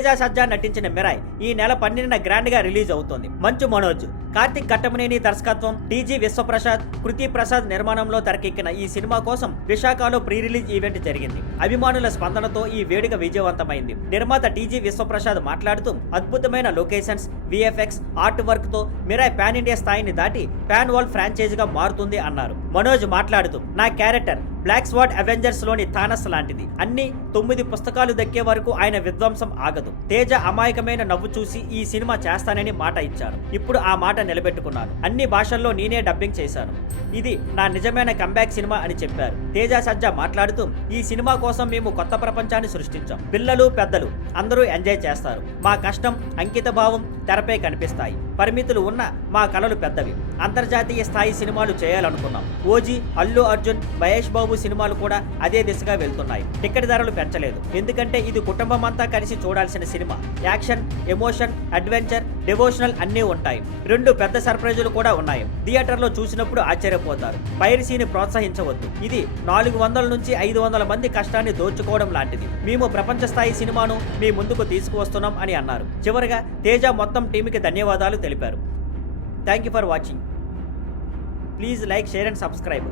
తేజ సజ్జా నటించిన మిరాయ్ ఈ నెల 12న గ్రాండ్ గా రిలీజ్ అవుతోంది. మంచు మనోజ్, కార్తిక్ ఘట్టమనేని దర్శకత్వం, టీజీ విశ్వప్రసాద్, కృతి ప్రసాద్ నిర్మాణంలో తెరకెక్కిన ఈ సినిమా కోసం విశాఖలో ప్రీ రిలీజ్ ఈవెంట్ జరిగింది. అభిమానుల స్పందనతో ఈ వేడుక విజయవంతమైంది. నిర్మాత టీజీ విశ్వప్రసాద్ మాట్లాడుతూ అద్భుతమైన లొకేషన్స్, విఎఫ్ఎక్స్, ఆర్ట్ వర్క్ తో మిరాయ్ పాన్ ఇండియా స్థాయిని దాటి పాన్ వరల్డ్ ఫ్రాంచైజీగా మారుతుంది అన్నారు. మనోజ్ మాట్లాడుతూ నా క్యారెక్టర్ బ్లాక్ స్వాడ్ అవెంజర్స్ లోని థానస్ లాంటిది. అన్ని 9 పుస్తకాలు దక్కే వరకు ఆయన విధ్వంసం ఆగదు. తేజ అమాయకమైన నవ్వు చూసి ఈ సినిమా చేస్తానని మాట ఇచ్చారు. ఇప్పుడు ఆ మాట నిలబెట్టుకున్నాను. అన్ని భాషల్లో నేనే డబ్బింగ్ చేశాను. ఇది నా నిజమైన కంబ్యాక్ సినిమా అని చెప్పారు. తేజ సజ్జా మాట్లాడుతూ ఈ సినిమా కోసం మేము కొత్త ప్రపంచాన్ని సృష్టించాం. పిల్లలు పెద్దలు అందరూ ఎంజాయ్ చేస్తారు. మా కష్టం, అంకిత భావం తెరపై కనిపిస్తాయి. పరిమితులు ఉన్న మా కలలు పెద్దవి. అంతర్జాతీయ స్థాయి సినిమాలు చేయాలనుకున్నాం. ఓజీ, అల్లు అర్జున్, మహేష్ బాబు సినిమాలు కూడా అదే దిశగా వెళ్తున్నాయి. టికెట్ ధరలు పెంచలేదు, ఎందుకంటే ఇది కుటుంబం అంతా కలిసి చూడాల్సిన cinema. Action, emotion, adventure, devotional అన్నీ ఉంటాయి. 2 పెద్ద సర్ప్రైజులు కూడా ఉన్నాయి. థియేటర్లో చూసినప్పుడు ఆశ్చర్యపోతారు. పైరసీని ప్రోత్సహించవద్దు. ఇది 400 నుంచి 500 మంది కష్టాన్ని దోచుకోవడం లాంటిది. మేము ప్రపంచ స్థాయి సినిమాను మీ ముందుకు తీసుకువస్తున్నాం అని అన్నారు. చివరగా తేజ మొత్తం టీంకి ధన్యవాదాలు తెలిపారు. Thank you for watching. Please like, share and subscribe.